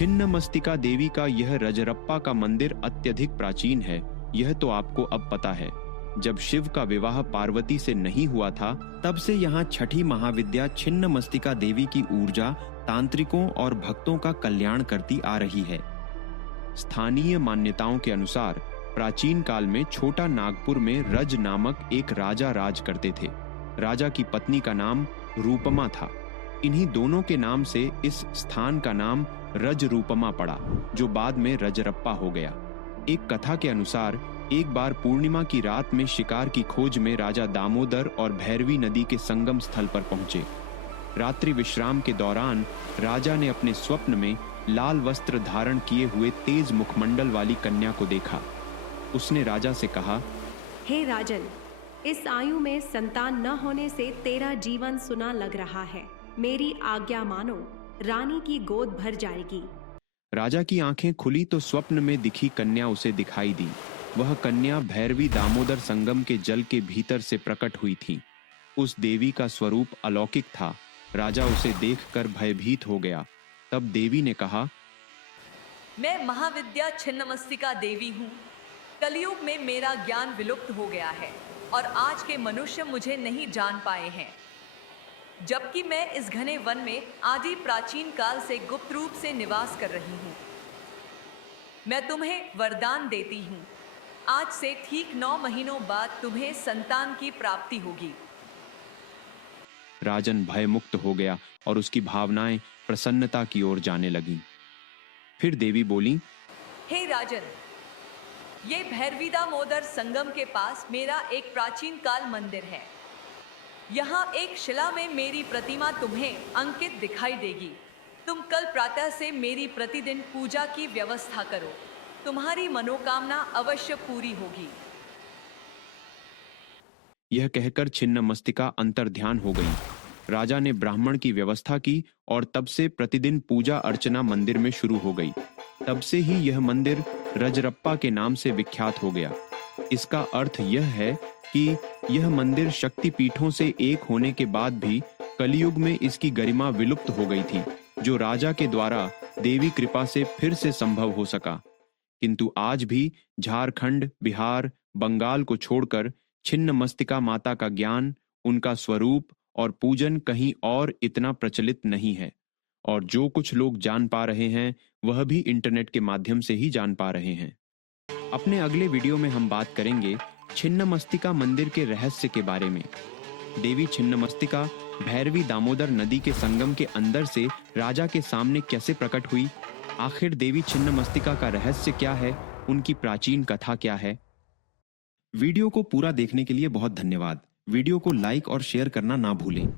छिन्नमस्तिका देवी का यह रजरप्पा का मंदिर अत्यधिक प्राचीन है, यह तो आपको अब पता है। जब शिव का विवाह पार्वती से नहीं हुआ था, तब से यहाँ छठी महाविद्या छिन्नमस्तिका देवी की ऊर्जा तांत्रिकों और भक्तों का कल्याण करती आ रही है। स्थानीय मान्यताओं के अनुसार प्राचीन काल में छोटा नागपुर में रज नामक एक राजा राज करते थे। राजा की पत्नी का नाम रूपमा था। इन्हीं दोनों के नाम से इस स्थान का नाम रज रूपमा पड़ा, जो बाद में रजरप्पा हो गया। एक कथा के अनुसार एक बार पूर्णिमा की रात में शिकार की खोज में राजा दामोदर और भैरवी नदी के संगम स्थल पर पहुंचे। रात्रि विश्राम के दौरान राजा ने अपने स्वप्न में लाल वस्त्र धारण किए हुए तेज मुखमंडल वाली कन्या को देखा। उसने राजा से कहा, हे राजन, इस आयु में संतान न होने से तेरा जीवन सुना लग रहा है। मेरी आज्ञा मानो, रानी की गोद भर जाएगी। राजा की आंखें खुली तो स्वप्न में दिखी कन्या उसे दिखाई दी। वह कन्या भैरवी दामोदर संगम के जल के भीतर से प्रकट हुई थी। उस देवी का स्वरूप अलौकिक था। राजा उसे देखकर भयभीत हो गया। तब देवी ने कहा, मैं महाविद्या छिन्नमस्तिका देवी हूँ। कलयुग में मेरा ज्ञान विलुप्त हो गया है और आज के मनुष्य मुझे नहीं जान पाए हैं। जबकि मैं इस घने वन में आदि प्राचीन काल से गुप्त रूप से निवास कर रही हूँ। मैं तुम्हें वरदान देती हूँ, आज से ठीक 9 महीनों बाद तुम्हें संतान की प्राप्ति होगी। राजन भयमुक्त हो गया और उसकी भावनाएं प्रसन्नता की ओर जाने लगीं। फिर देवी बोली, हे राजन, ये भैरवी दामोदर संगम के पास मेरा एक प्राचीन काल मंदिर है। यहाँ एक शिला में मेरी प्रतिमा तुम्हें अंकित दिखाई देगी। तुम कल प्रातः से मेरी प्रतिदिन पूजा की व्यवस्था करो। तुम्हारी मनोकामना अवश्य पूरी होगी। यह कहकर छिन्नमस्तिका अंतर्ध्यान हो गई। राजा ने ब्राह्मण की व्यवस्था की और तब से प्रतिदिन पूजा अर्चना मंदिर में शुरू हो गई। तब से ही यह मंदिर रजरप्पा के नाम से विख्यात हो गया। इसका अर्थ यह है कि यह मंदिर शक्ति पीठों से एक होने के बाद भी कलयुग में इसकी गरिमा विलुप्त हो गई थी, जो राजा के द्वारा देवी कृपा से फिर से संभव हो सका। किंतु आज भी झारखंड, बिहार, बंगाल को छोड़कर छिन्नमस्तिका माता का ज्ञान, उनका स्वरूप और पूजन कहीं और इतना प्रचलित नहीं है। और जो कुछ लोग जान पा रहे हैं, वह भी इंटरनेट के माध्यम से ही जान पा रहे हैं। अपने अगले वीडियो में हम बात करेंगे छिन्नमस्तिका मंदिर के रहस्य के बारे में। देवी छिन्नमस्तिका भैरवी दामोदर नदी के संगम के अंदर से राजा के सामने कैसे प्रकट हुई, आखिर देवी छिन्नमस्तिका का रहस्य क्या है, उनकी प्राचीन कथा क्या है। वीडियो को पूरा देखने के लिए बहुत धन्यवाद। वीडियो को लाइक और शेयर करना ना भूलें।